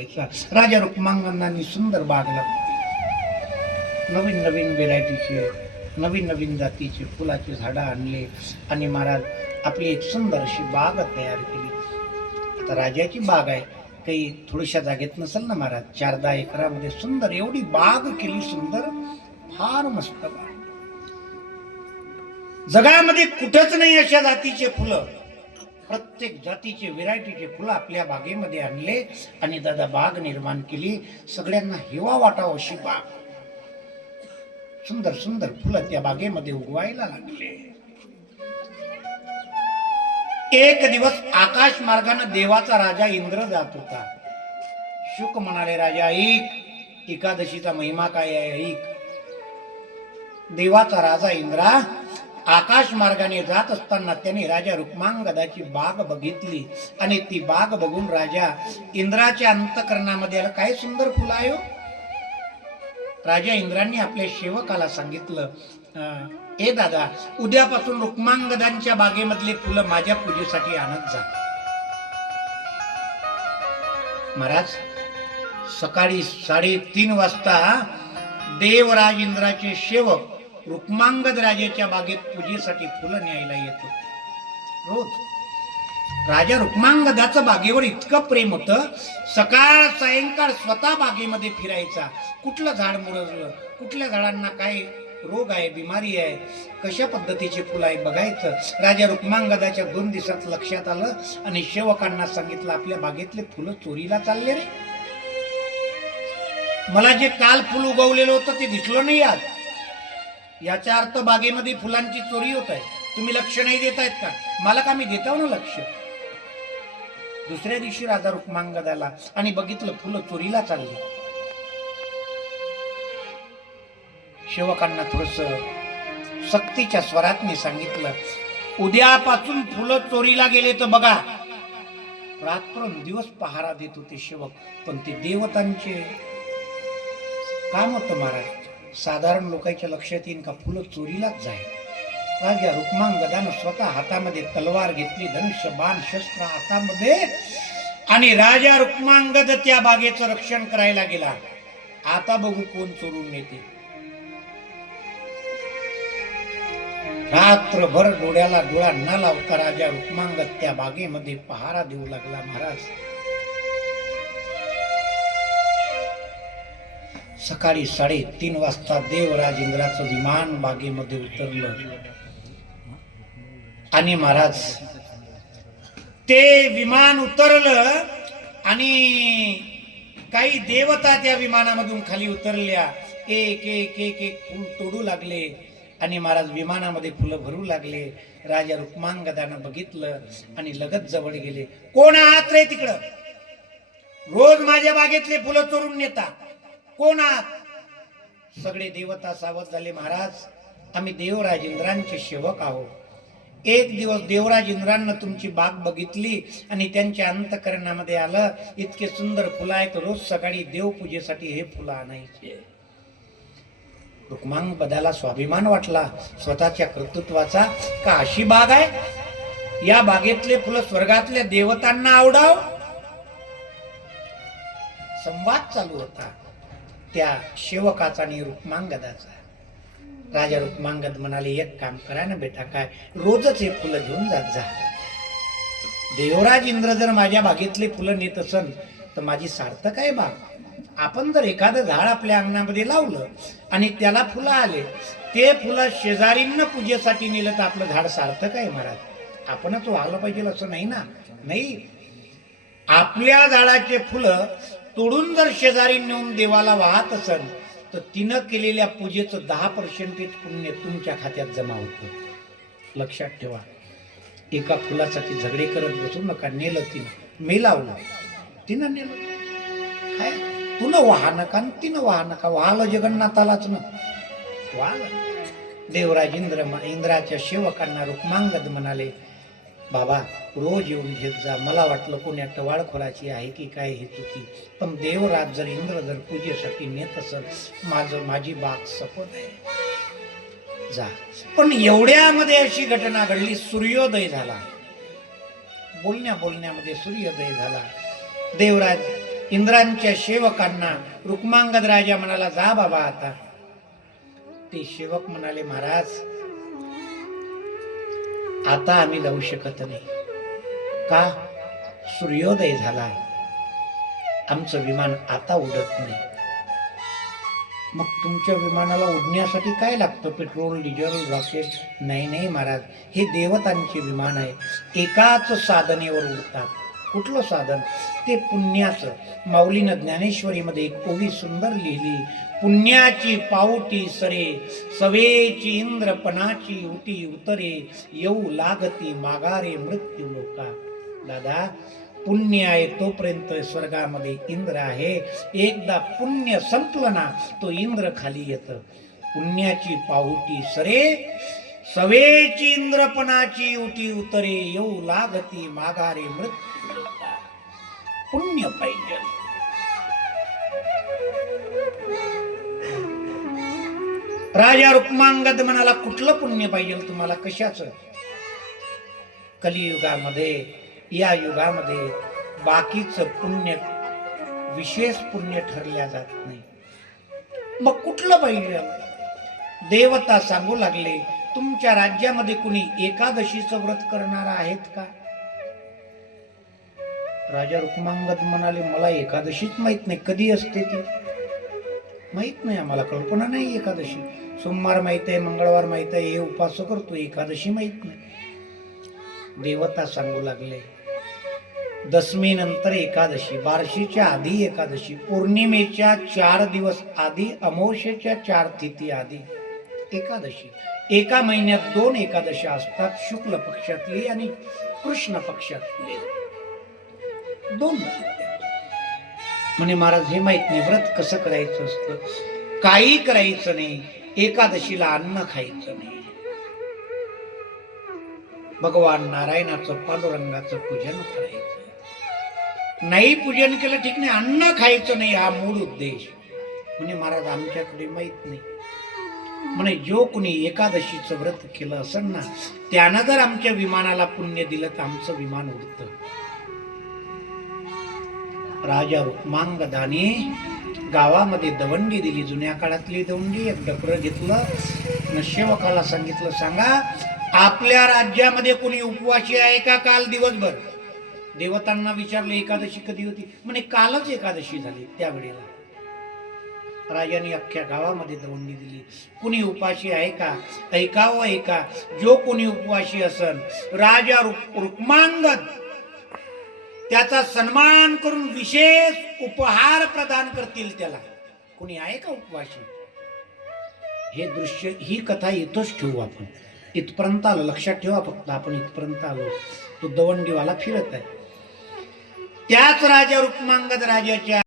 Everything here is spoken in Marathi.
राजा रुक्मांगणांनी सुंदर बाग लावली, नवीन नवीन व्हेरायटीचे नवीन नवीन जातीचे फुलाची झाडं आणले आणि महाराज आपली एक सुंदर अशी बाग तयार केली. आता राजाची बाग आहे, काही थोड्याशा जागेत नसेल ना महाराज, 4-10 एकरामध्ये सुंदर एवढी बाग केली, सुंदर फार मस्त बाग. जगामध्ये कुठंच नाही अशा जातीचे फुलं, प्रत्येक जातीचे व्हेरायटीचे फुलं आपल्या बागेमध्ये आणले आणि दादा बाग निर्माण केली. सगळ्यांना हिवा वाटावं अशी बाग, सुंदर सुंदर फुलं त्या बागेमध्ये उगवायला लागले. एक दिवस आकाश मार्गाने देवाचा राजा इंद्र जात होता. शुक म्हणाले, राजा ऐक, एकादशीचा महिमा काय आहे ऐक. देवाचा राजा इंद्रा आकाश मार्गाने जात असताना त्याने राजा रुक्मांगदाची बाग बघितली आणि ती बाग बघून राजा इंद्राच्या अंतःकरणामध्ये आलं, काय सुंदर फुलं आहे. राजा इंद्रांनी आपल्या सेवकाला सांगितलं, ए दादा, उद्यापासून रुक्मांगदांच्या बागेमधले फुलं माझ्या पूजेसाठी आणत जा. महाराज सकाळी 3:30 वाजता देवराज इंद्राचे सेवक रुक्मांगद राजाच्या बागेत पूजेसाठी फुलं न्यायला येत होते रोज. राजा रुक्मांगदाचं बागेवर इतकं प्रेम होतं, सकाळ सायंकाळ स्वतः बागेमध्ये फिरायचा. कुठलं झाड मुरजलं, कुठल्या झाडांना काय रोग आहे, बिमारी आहे, कशा पद्धतीचे फुलं आहे बघायचं. राजा रुक्मांगदाच्या 2 दिवसात लक्षात आलं आणि सेवकांना सांगितलं, आपल्या बागेतले फुलं चोरीला चालले रे. मला जे काल फुल उगवलेलं होतं ते दिसलं नाही आज. याचा अर्थ बागेमध्ये फुलांची चोरी होत आहे. तुम्ही लक्ष नाही देतायत का? मला का मी देतो ना लक्ष. दुसऱ्या दिवशी राजा रुक्मांगदाला आणि बघितलं फुलं चोरीला चालली. सेवकांना थोडस सक्तीच्या स्वरातने सांगितलं, उद्यापासून फुलं चोरीला गेले तर बघा. रात्रंदिवस पहारा देत होते सेवक, पण ते देवतांचे काम होतं महाराज. साधारण लोकांच्या लक्षात येईन का फुलं चोरीलाच जाईल. राजा रुक्मांगदानं स्वतः हातामध्ये तलवार घेतली, धनुष्य बाण शस्त्र हातामध्ये, आणि राजा रुक्मांगद त्या बागेचं रक्षण करायला गेला. आता बघू कोण चोरून नेते. रात्रभर डोळ्याला डोळा न लावता राजा रुक्मांगद त्या बागेमध्ये पहारा देऊ लागला. महाराज सकाळी 3:30 वाजता देवराज इंद्राचं विमान बागेमध्ये उतरलं आणि महाराज ते विमान उतरलं आणि काही देवता त्या विमानामधून खाली उतरल्या. एक एक एक एक फुल तोडू लागले आणि महाराज विमानामध्ये फुलं भरू लागले. राजा रुक्मांगदानं बघितलं आणि लगत जवळ गेले. कोण आहात रे तिकडं? रोज माझ्या बागेतले फुलं चोरून नेता, कोण आहात? सगळे देवता सावध झाले. महाराज आम्ही देवराज इंद्रांचे सेवक आहोत. एक दिवस देवराज इंद्रांना तुमची बाग बघितली आणि त्यांच्या अंतःकरणामध्ये आलं, इतके सुंदर फुलं आहेत, रोज सकाळी देवपूजेसाठी हे फुलं आणायचे. रुक्मांगदाला स्वाभिमान वाटला स्वतःच्या कर्तृत्वाचा, का अशी बाग आहे, या बागेतले फुलं स्वर्गातल्या देवतांना आवडाव. संवाद चालू होता त्या सेवकाचा आणि रुक्मांगदाचा. राजा रुक्मांगद म्हणाले, एक काम करा ना बेटा, काय रोजच हे फुलं घेऊन जात जा. देवराज इंद्र जर माझ्या बागेतले फुलं नेत असन तर माझी सार्थक आहे बाग. आपण जर एखादं झाड आपल्या अंगणामध्ये लावलं आणि त्याला फुलं आले, ते फुलं शेजारींना पूजेसाठी नेलं तर आपलं झाड सार्थक आहे महाराज. आपणच वाहलं पाहिजे असं नाही ना. नाही, आपल्या झाडाचे फुलं तोडून जर शेजारी नेऊन देवाला वाहत असेल तर तिनं केलेल्या पूजेचं 10% पुण्य तुमच्या खात्यात जमा होतं. लक्षात ठेवा. एका फुलासाठी झगडे करत बसू नका. नेलं तिनं, मी लावलं, तिनं नेलं, काय तुनं वाहा नका तिनं वाहा नका. वाहलं जगन्नाथालाच ना, वाहलं. देवराज इंद्राच्या सेवकांना रुक्मांगद म्हणाले, बाबा रोज येऊन घेत जा. मला वाटलं कोण्या टवाळखोराची आहे की काय ही चुकी, पण देवराज जर इंद्र जर पूजेसाठी नेत असेल, माझी बाग सपत आहे, जा. पण एवढ्यामध्ये अशी घटना घडली, सूर्योदय झाला. बोलण्यामध्ये सूर्योदय झाला. देवराज इंद्रांच्या सेवकांना रुक्मांगद राजा म्हणाला, जा बाबा आता. ते सेवक म्हणाले, महाराज आता आम्ही जाऊ शकत नाही. का? सूर्योदय झालाय, आमचं विमान आता उडत नाही. मग तुमच्या विमानाला उडण्यासाठी काय लागतं? Petrol, diesel, rocket? नाही नाही महाराज, हे देवतांचे विमान आहे, एकाच साधनेवर उडतात. कुठलं साधन? ते पुण्याचं. माऊलीनं ज्ञानेश्वरीमध्ये एक ओवी सुंदर लिहिली, पुण्याची पावटी सरे, सवेची इंद्रपणाची उटी उतरे, येऊ लागती माघारे मृत्यू लोका. दादा, पुण्य आहे तोपर्यंत स्वर्गामध्ये इंद्र आहे. एकदा पुण्य संपलं ना, तो इंद्र खाली येतं. पुण्याची पाहुटी सरे, सवेची इंद्रपणाची उटी उतरे, येऊ लागती माघारे मृत्यू लोका. पुण्य पाहिजे. राजा रुक्मांगद म्हणाला, कुठलं पुण्य पाहिजे तुम्हाला? कशाचं? कलियुगामध्ये, या युगामध्ये बाकीचं पुण्य विशेष पुण्य ठरल्या जात नाही. मग कुठलं पाहिजे? देवता सांगू लागले, तुमच्या राज्यामध्ये कुणी एकादशीचं व्रत करणार आहेत का? राजा रुक्मांगद म्हणाले, मला एकादशीच माहित नाही, कधी असते ती माहित नाही, आम्हाला कल्पना नाही. एकादशी सोमवार माहित आहे, मंगळवार माहित आहे, हे उपास करतो, एकादशी माहित नाही. देवता सांगू लागले, दशमी नंतर एकादशी, बार्शीच्या आधी एकादशी, पौर्णिमेच्या 4 दिवस आधी, अमावस्येच्या 4 तिथी आधी एकादशी. एका महिन्यात 2 एकादशी असतात, शुक्ल पक्षातली आणि कृष्ण पक्षातली 2. म्हणे महाराज हे माहित नाही, व्रत कसं करायचं असतं? काही करायचं नाही, एकादशीला अन्न खायचं नाही. भगवान नारायणाचं, पांडुरंगाचं पूजन करायचं नाही. पूजन केलं ठीक नाही, अन्न खायचं नाही, हा मूळ उद्देश. म्हणे महाराज आमच्याकडे माहित नाही. म्हणे जो कुणी एकादशीचं व्रत केलं असेल ना, त्यानं जर आमच्या विमानाला पुण्य दिलं तर आमचं विमान उडतं. राजा रुक्मांगदाने गावामध्ये दवंडी दिली, जुन्या काळातली दवंडी. एक डकर घेतलं, सेवकाला सांगितलं, सांगा आपल्या राज्यामध्ये कोणी उपवासी आहे का काल दिवसभर? देवतांना विचारलं, एकादशी कधी होती? म्हणे कालच एकादशी झाली. त्यावेळेला राजाने अख्ख्या गावामध्ये दवंडी दिली, कुणी उपाशी आहे का? ऐकावं ऐका, जो कोणी उपवासी असन, राजा रुक्मांगद त्याचा सन्मान करून विशेष उपहार प्रदान करतील त्याला. कोणी आहे का उपवासी? हे दृश्य, ही कथा इथंच ठेवू आपण. इथपर्यंत आलो, लक्षात ठेवा फक्त, आपण इथपर्यंत आलो. तो दवंडीवाला फिरत आहे. त्याच राजा रुक्मांगद राजाच्या